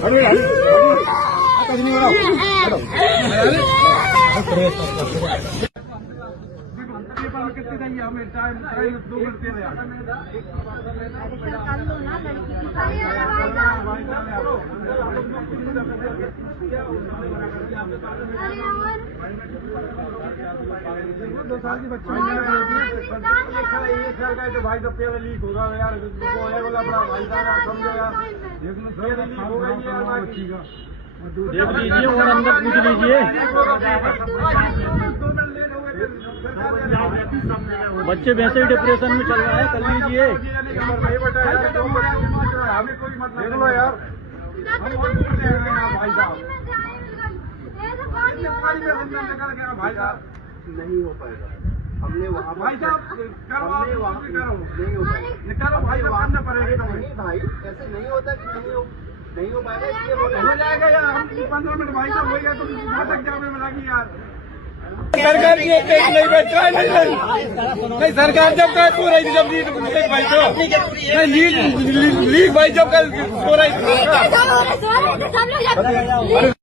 हमें time 2 minute दे रहे दो साल की बच्ची 1 साल का तो भाई तो पेड़ लीक होगा यार, बोला बड़ा भाई साहब समझो यार, लीक हो गई यार बच्ची का, देख लीजिए और अंदर पूछ लीजिए। बच्चे वैसे ही डिप्रेशन में चल रहा है, कर लीजिए। हमें कोई मत देख लो यार, हम और भाई साहब भाई साहब नहीं हो पाएगा। हमने वहाँ भाई साहब करो नहीं हो पाएगा। निकालो भाई साहब, करना पड़ेगा। नहीं भाई ऐसे नहीं होता कि नहीं हो पाएगा, इसलिए हो जाएगा यार। हम 15 मिनट भाई साहब हो गया तो नाटक जाने में लगी यार। सरकार की नहीं बैठा नहीं, सरकार जब का सो रही थी, जब भाई तो लीक भाई जब का सो रही थी।